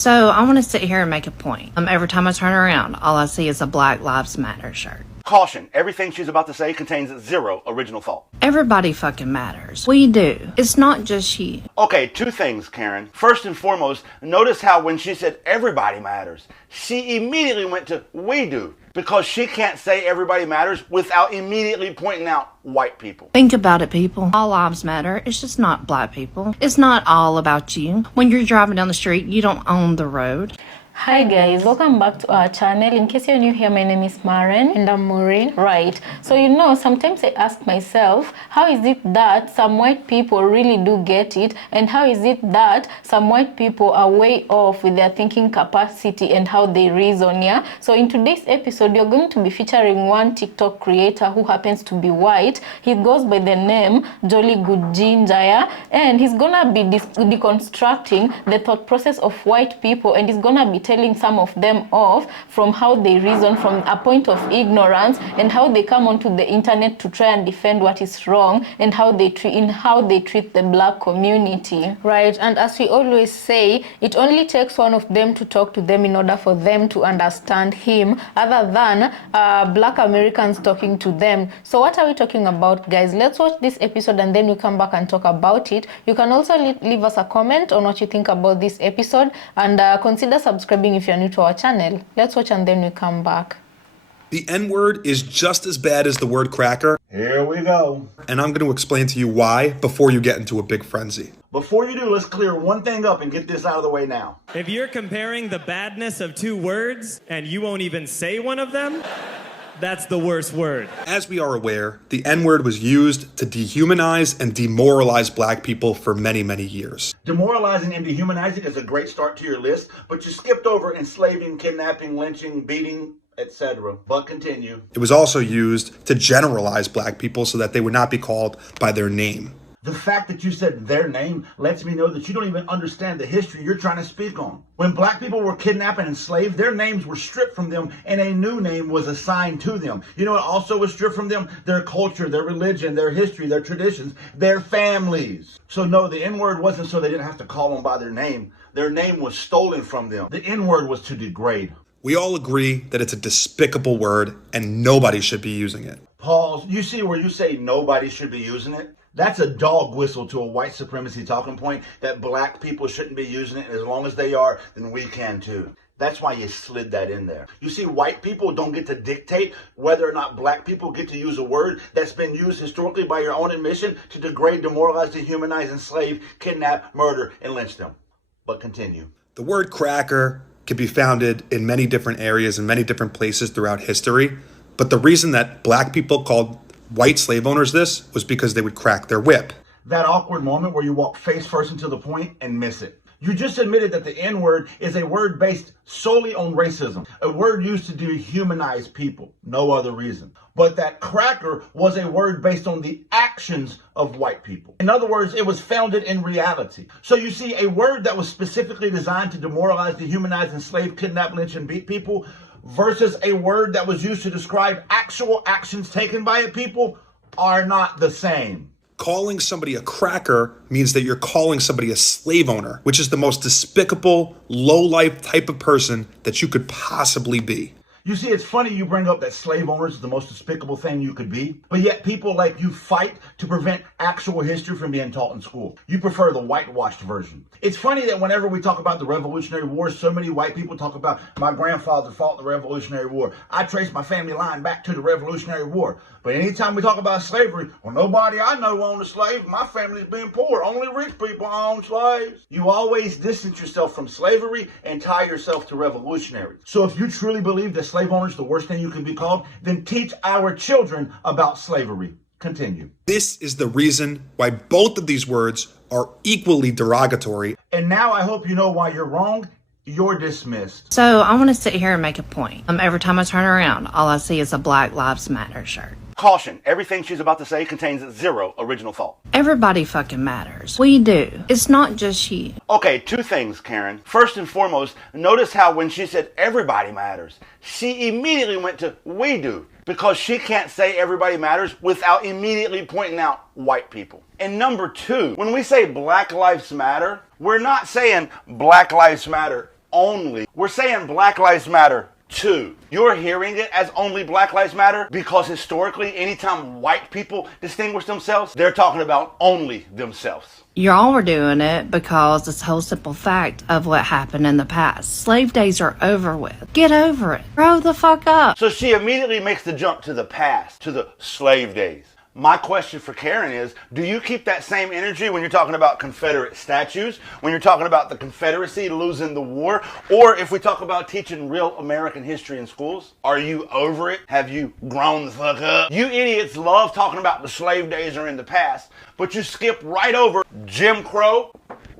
So I want to sit here and make a point. Every time I turn around, all I see is a Black Lives Matter shirt. Caution, everything she's about to say contains zero original thought. Everybody fucking matters. We do. It's not just you. Okay, two things, Karen. First and foremost, notice how when she said everybody matters, she immediately went to we do, because she can't say everybody matters without immediately pointing out white people. Think about it, people. All lives matter. It's just not Black people. It's not all about you. When you're driving down the street, you don't own the road. Hi guys, welcome back to our channel. In case you're new here, my name is Maren. And I'm Maureen. Right. So sometimes I ask myself, how is it that some white people really do get it? And how is it that some white people are way off with their thinking capacity and how they reason, yeah? So in today's episode, you're going to be featuring one TikTok creator who happens to be white. He goes by the name Jolly Good Ginger, yeah? And he's gonna be deconstructing the thought process of white people, and he's gonna be telling some of them off from how they reason from a point of ignorance, and how they come onto the internet to try and defend what is wrong, and how they treat the Black community. Right, and as we always say, it only takes one of them to talk to them in order for them to understand him, other than Black Americans talking to them. So what are we talking about, guys? Let's watch this episode and then we come back and talk about it. You can also leave us a comment on what you think about this episode, and consider subscribing if you're new to our channel. Let's watch and then we come back. The N-word is just as bad as the word cracker. Here we go. And I'm going to explain to you why before you get into a big frenzy. Before you do, let's clear one thing up and get this out of the way now. If you're comparing the badness of two words and you won't even say one of them, that's the worst word. As we are aware, the N-word was used to dehumanize and demoralize Black people for many, many years. Demoralizing and dehumanizing is a great start to your list, but you skipped over enslaving, kidnapping, lynching, beating, etc. But continue. It was also used to generalize Black people so that they would not be called by their name. The fact that you said their name lets me know that you don't even understand the history you're trying to speak on. When Black people were kidnapped and enslaved, their names were stripped from them and a new name was assigned to them. You know what also was stripped from them? Their culture, their religion, their history, their traditions, their families. So no, the N-word wasn't so they didn't have to call them by their name. Their name was stolen from them. The N-word was to degrade. We all agree that it's a despicable word and nobody should be using it. Pause. You see where you say nobody should be using it? That's a dog whistle to a white supremacy talking point that Black people shouldn't be using it, and as long as they are, then we can too. That's why you slid that in there. You see, white people don't get to dictate whether or not Black people get to use a word that's been used historically by your own admission to degrade, demoralize, dehumanize, enslave, kidnap, murder, and lynch them. But continue. The word cracker can be founded in many different areas and many different places throughout history, but the reason that Black people called white slave owners this was because they would crack their whip. That awkward moment where you walk face first into the point and miss it. You just admitted that the N-word is a word based solely on racism, a word used to dehumanize people, no other reason. But that cracker was a word based on the actions of white people. In other words, it was founded in reality. So you see, a word that was specifically designed to demoralize, dehumanize, enslave, kidnap, lynch, and beat people versus a word that was used to describe actual actions taken by a people are not the same. Calling somebody a cracker means that you're calling somebody a slave owner, which is the most despicable, low-life type of person that you could possibly be. You see, it's funny you bring up that slave owners is the most despicable thing you could be, but yet people like you fight to prevent actual history from being taught in school. You prefer the whitewashed version. It's funny that whenever we talk about the Revolutionary War, so many white people talk about my grandfather fought the Revolutionary War. I trace my family line back to the Revolutionary War. But anytime we talk about slavery, well, nobody I know owned a slave. My family's been poor. Only rich people own slaves. You always distance yourself from slavery and tie yourself to revolutionary. So if you truly believe that slave owners the worst thing you can be called, then teach our children about slavery. Continue. This is the reason why both of these words are equally derogatory. And now I hope you know why you're wrong. You're dismissed. So I want to sit here and make a point. Every time I turn around, all I see is a Black Lives Matter shirt. Caution, everything she's about to say contains zero original thought. Everybody fucking matters. We do. It's not just you. Okay, two things, Karen. First and foremost, notice how when she said everybody matters, she immediately went to we do, because she can't say everybody matters without immediately pointing out white people. And number two, when we say Black Lives Matter, we're not saying Black Lives Matter only. We're saying Black Lives Matter too. You're hearing it as only Black Lives Matter because historically, anytime white people distinguish themselves, they're talking about only themselves. Y'all were doing it because it's a whole simple fact of what happened in the past. Slave days are over with. Get over it. Grow the fuck up. So she immediately makes the jump to the past, to the slave days. My question for Karen is, do you keep that same energy when you're talking about Confederate statues, when you're talking about the Confederacy losing the war, or if we talk about teaching real American history in schools? Are you over it? Have you grown the fuck up? You idiots love talking about the slave days are in the past, but you skip right over Jim Crow,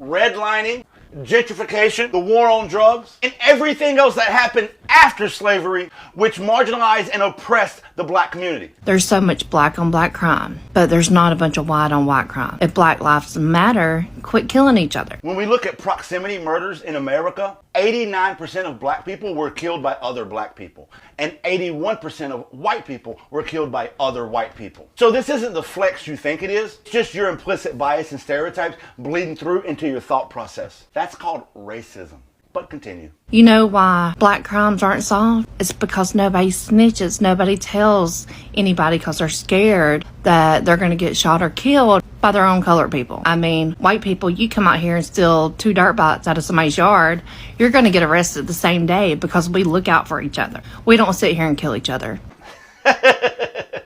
redlining, gentrification, the war on drugs, and everything else that happened after slavery, which marginalized and oppressed the black community. There's so much black on black crime, but there's not a bunch of white on white crime. If Black Lives Matter, quit killing each other. When we look at proximity murders in America, 89% of black people were killed by other black people, and 81% of white people were killed by other white people. So this isn't the flex you think it is. It's just your implicit bias and stereotypes bleeding through into your thought process. That's called racism. But continue. You know why black crimes aren't solved? It's because nobody snitches. Nobody tells anybody because they're scared that they're going to get shot or killed by their own colored people. I mean, white people, you come out here and steal 2 dirt bikes out of somebody's yard, you're going to get arrested the same day because we look out for each other. We don't sit here and kill each other.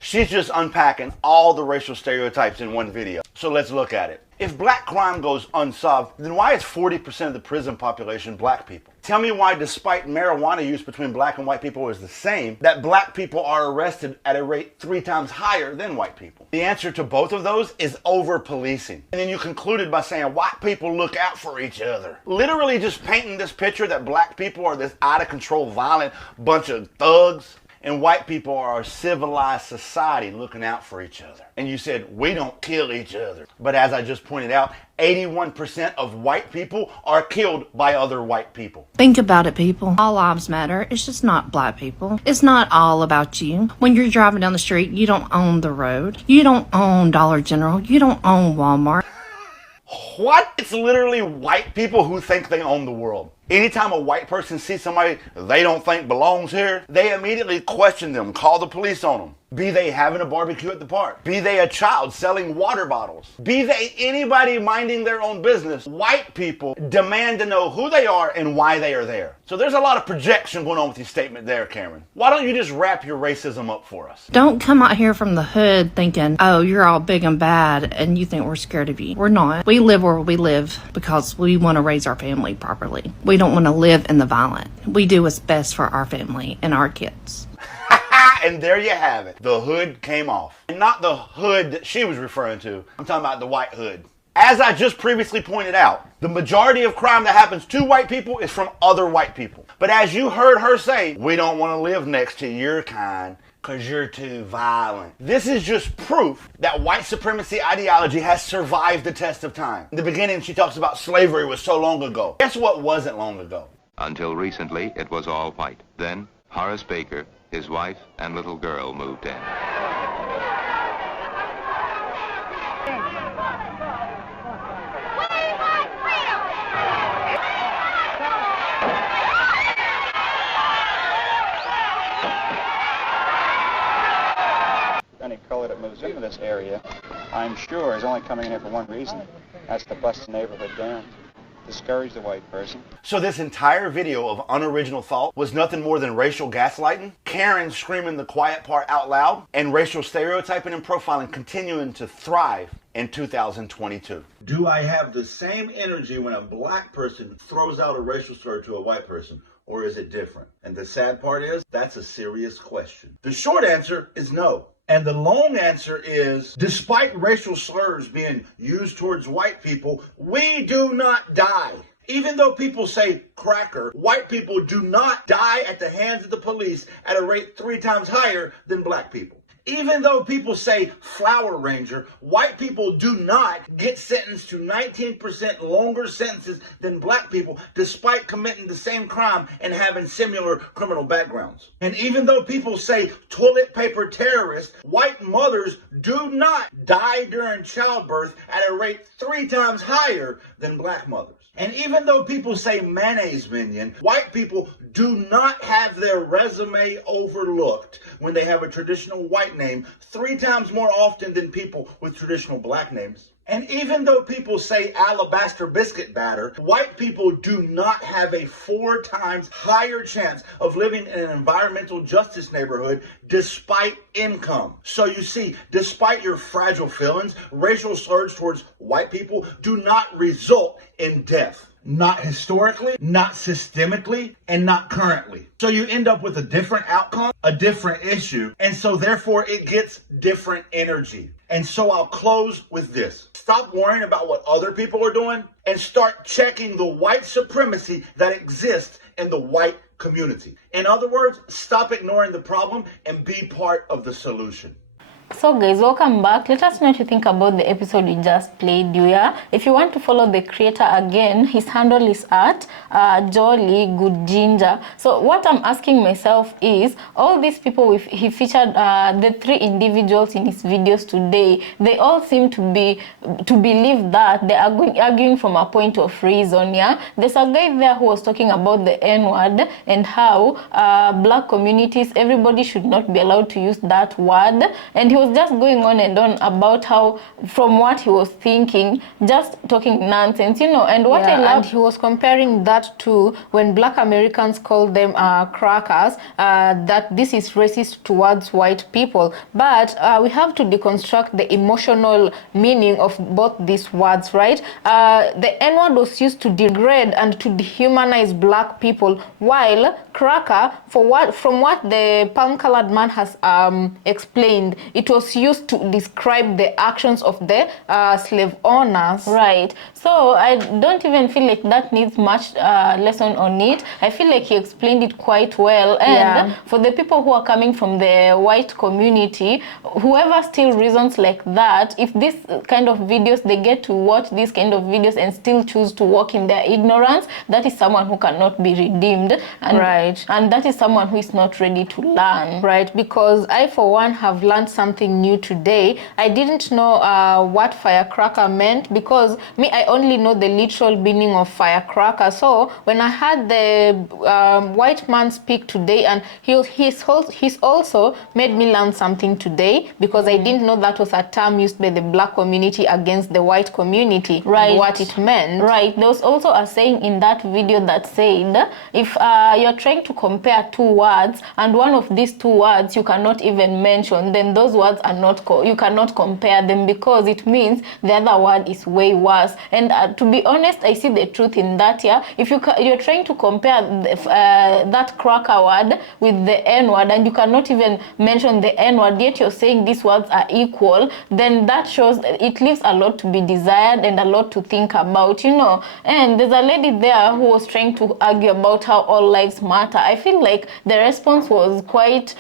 She's just unpacking all the racial stereotypes in one video. So let's look at it. If black crime goes unsolved, then why is 40% of the prison population black people? Tell me why, despite marijuana use between black and white people is the same, that black people are arrested at a rate 3 times higher than white people. The answer to both of those is over-policing. And then you concluded by saying white people look out for each other. Literally just painting this picture that black people are this out-of-control, violent bunch of thugs, and white people are a civilized society looking out for each other. And you said, we don't kill each other. But as I just pointed out, 81% of white people are killed by other white people. Think about it, people. All lives matter. It's just not black people. It's not all about you. When you're driving down the street, you don't own the road. You don't own Dollar General. You don't own Walmart. What? It's literally white people who think they own the world. Anytime a white person sees somebody they don't think belongs here, they immediately question them, call the police on them. Be they having a barbecue at the park. Be they a child selling water bottles. Be they anybody minding their own business. White people demand to know who they are and why they are there. So there's a lot of projection going on with your statement there, Cameron. Why don't you just wrap your racism up for us? Don't come out here from the hood thinking, oh, you're all big and bad and you think we're scared of you. We're not. We live where we live because we want to raise our family properly. We don't want to live in the violent. We do what's best for our family and our kids. And there you have it. The hood came off. And not the hood that she was referring to. I'm talking about the white hood. As I just previously pointed out, the majority of crime that happens to white people is from other white people. But as you heard her say, we don't want to live next to your kind because you're too violent. This is just proof that white supremacy ideology has survived the test of time. In the beginning, she talks about slavery was so long ago. Guess what wasn't long ago? Until recently, it was all white. Then, Horace Baker, his wife, and little girl moved in. Any color that moves into this area, I'm sure, is only coming in here for one reason. That's to bust the neighborhood down. Discourage the white person. So this entire video of unoriginal thought was nothing more than racial gaslighting, Karen screaming the quiet part out loud, and racial stereotyping and profiling continuing to thrive in 2022. Do I have the same energy when a black person throws out a racial slur to a white person, or is it different? And the sad part is, that's a serious question. The short answer is no. And the long answer is, despite racial slurs being used towards white people, we do not die. Even though people say cracker, white people do not die at the hands of the police at a rate 3 times higher than black people. Even though people say flower ranger, white people do not get sentenced to 19% longer sentences than black people, despite committing the same crime and having similar criminal backgrounds. And even though people say toilet paper terrorists, white mothers do not die during childbirth at a rate 3 times higher than black mothers. And even though people say mayonnaise minion, white people do not have their resume overlooked when they have a traditional white name 3 times more often than people with traditional black names. And even though people say alabaster biscuit batter, white people do not have a 4 times higher chance of living in an environmental justice neighborhood despite income. So you see, despite your fragile feelings, racial slurs towards white people do not result in death. Not historically, not systemically, and not currently. So you end up with a different outcome, a different issue, and so therefore it gets different energy. And so I'll close with this. Stop worrying about what other people are doing and start checking the white supremacy that exists in the white community. In other words, stop ignoring the problem and be part of the solution. So guys, welcome back. Let us know what you think about the episode we just played here. If you want to follow the creator again, his handle is at Jolly Good Ginger. So what I'm asking myself is, all these people he featured, the 3 individuals in his videos today, they all seem to believe that they are arguing from a point of reason. Yeah, there's a guy there who was talking about the N-word and how black communities, everybody should not be allowed to use that word, and he was just going on and on about how, from what he was thinking, just talking nonsense, you know. And what I love, and he was comparing that to when black Americans call them crackers, that this is racist towards white people. But we have to deconstruct the emotional meaning of both these words, right? The N-word was used to degrade and to dehumanize black people, while cracker, from what the palm-colored man has explained, it was used to describe the actions of the slave owners. Right. So I don't even feel like that needs much lesson on it. I feel like he explained it quite well. And for the people who are coming from the white community, whoever still reasons like that, if this kind of videos, they get to watch these kind of videos and still choose to walk in their ignorance, that is someone who cannot be redeemed. And, right. And that is someone who is not ready to learn. Right. Because I, for one, have learned something new today. I didn't know what firecracker meant, because I only know the literal meaning of firecracker. So when I had the white man speak today, and he's also made me learn something today, because I didn't know that was a term used by the black community against the white community. Right. What it meant. Right. There was also a saying in that video that said, if you're trying to compare 2 words and one of these 2 words you cannot even mention, then those words are not, you cannot compare them, because it means the other word is way worse. And to be honest, I see the truth in that. Yeah, if you're trying to compare that cracker word with the N word, and you cannot even mention the N word, yet you're saying these words are equal, then that shows it leaves a lot to be desired and a lot to think about, you know. And there's a lady there who was trying to argue about how all lives matter. I feel like the response was quite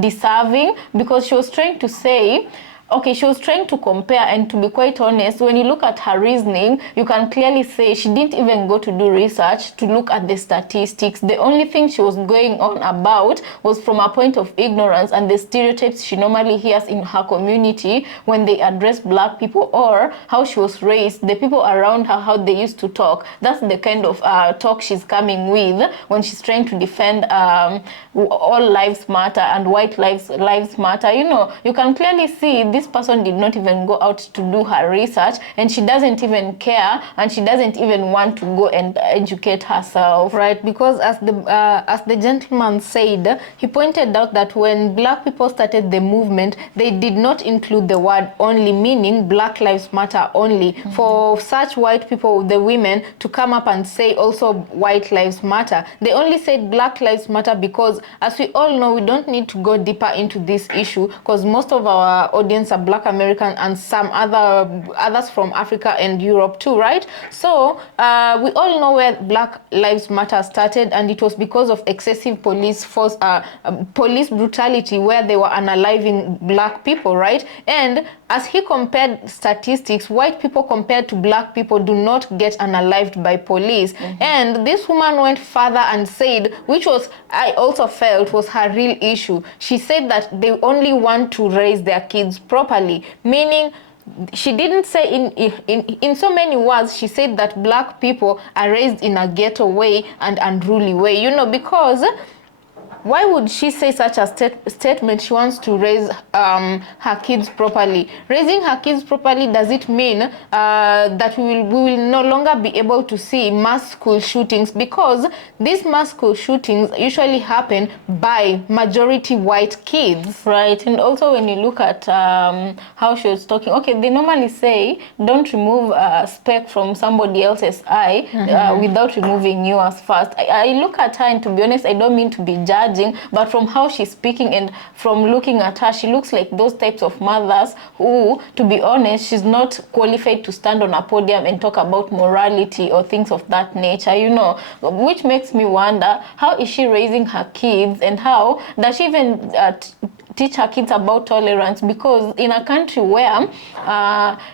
deserving, because she was trying to say, okay, she was trying to compare, and to be quite honest, when you look at her reasoning, you can clearly say she didn't even go to do research to look at the statistics. The only thing she was going on about was from a point of ignorance and the stereotypes she normally hears in her community when they address black people, or how she was raised, the people around her, how they used to talk. That's the kind of talk she's coming with when she's trying to defend all lives matter and white lives matter. You know, you can clearly see this person did not even go out to do her research, and she doesn't even care, and she doesn't even want to go and educate herself. Right, because as the gentleman said, he pointed out that when black people started the movement, they did not include the word only, meaning Black Lives Matter only. For such white people, the women, to come up and say also White Lives Matter, they only said Black Lives Matter because, as we all know, we don't need to go deeper into this issue, because most of our audience are black American and some others from Africa and Europe too, right? So we all know where Black Lives Matter started, and it was because of excessive police force, police brutality, where they were unaliving black people, right? And as he compared statistics, white people compared to black people do not get unalived by police. And this woman went further and said, which was, I also felt was her real issue. She said that they only want to raise their kids properly, meaning she didn't say in so many words, she said that black people are raised in a ghetto way and unruly way, you know, because why would she say such a statement? She wants to raise her kids properly. Raising her kids properly, does it mean that we will no longer be able to see mass school shootings? Because these mass school shootings usually happen by majority white kids. Right, and also when you look at how she was talking, okay, they normally say don't remove a speck from somebody else's eye without removing yours first. I look at her, and to be honest, I don't mean to be judging, but from how she's speaking and from looking at her, she looks like those types of mothers who, to be honest, she's not qualified to stand on a podium and talk about morality or things of that nature, you know, which makes me wonder, how is she raising her kids, and how does she even teach her kids about tolerance? Because in a country where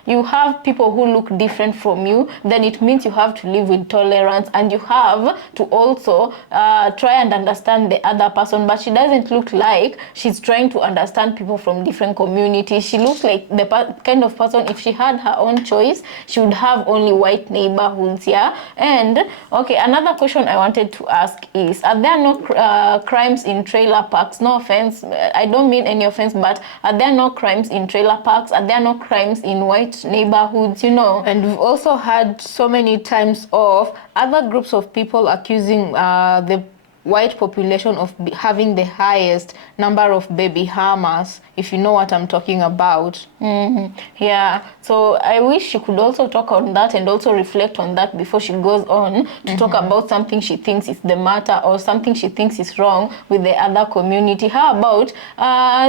you have people who look different from you, then it means you have to live with tolerance, and you have to also try and understand the other person. But she doesn't look like she's trying to understand people from different communities. She looks like the kind of person, if she had her own choice, she would have only white neighborhoods. Yeah. And okay, another question I wanted to ask is, are there no crimes in trailer parks? No offense, I don't mean any offense, but are there no crimes in trailer parks? Are there no crimes in white neighborhoods, you know? And we've also had so many times of other groups of people accusing the white population of having the highest number of baby harmers, if you know what I'm talking about. Yeah, so I wish she could also talk on that and also reflect on that before she goes on to talk about something she thinks is the matter or something she thinks is wrong with the other community. How about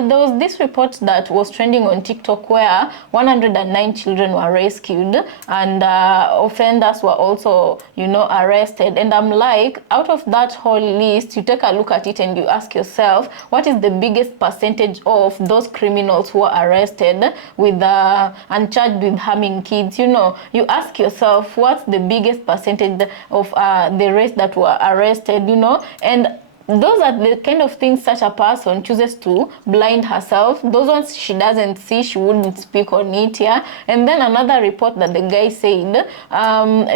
there was this report that was trending on TikTok where 109 children were rescued, and offenders were also, you know, arrested. And I'm like, out of that whole list, you take a look at it and you ask yourself, what is the biggest percentage of those criminals who are arrested with and charged with harming kids? You know, you ask yourself, what's the biggest percentage of the race that were arrested, you know? And those are the kind of things such a person chooses to blind herself. Those ones she doesn't see, she wouldn't speak on it. Yeah. And then another report that the guy said,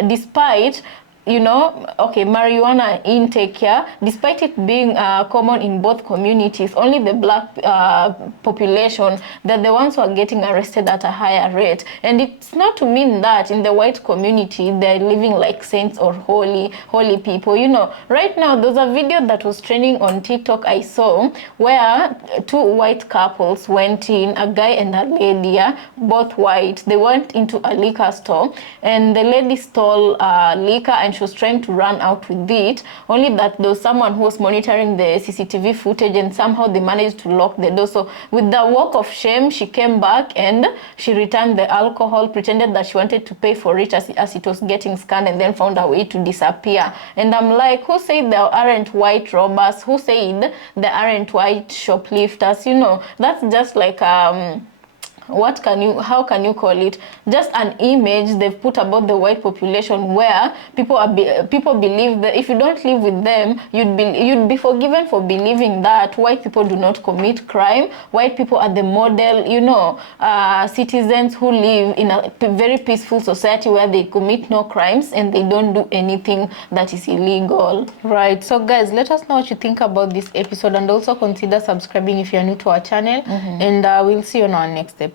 despite, you know, okay, marijuana intake here, despite it being common in both communities, only the black population, they're the ones who are getting arrested at a higher rate. And it's not to mean that in the white community they're living like saints or holy people. You know, right now there's a video that was trending on TikTok I saw where two white couples went in, a guy and a lady, both white. They went into a liquor store, and the lady stole liquor, and she was trying to run out with it, only that there was someone who was monitoring the CCTV footage, and somehow they managed to lock the door. So with the walk of shame, she came back and she returned the alcohol, pretended that she wanted to pay for it as it was getting scanned, and then found a way to disappear. And I'm like, who said there aren't white robbers? Who said there aren't white shoplifters? You know, that's just like how can you call it, just an image they've put about the white population, where people believe that if you don't live with them, you'd be forgiven for believing that white people do not commit crime. White people are the model, you know, citizens who live in a very peaceful society where they commit no crimes and they don't do anything that is illegal. Right. So guys, let us know what you think about this episode, and also consider subscribing if you're new to our channel, and we'll see you on our next episode.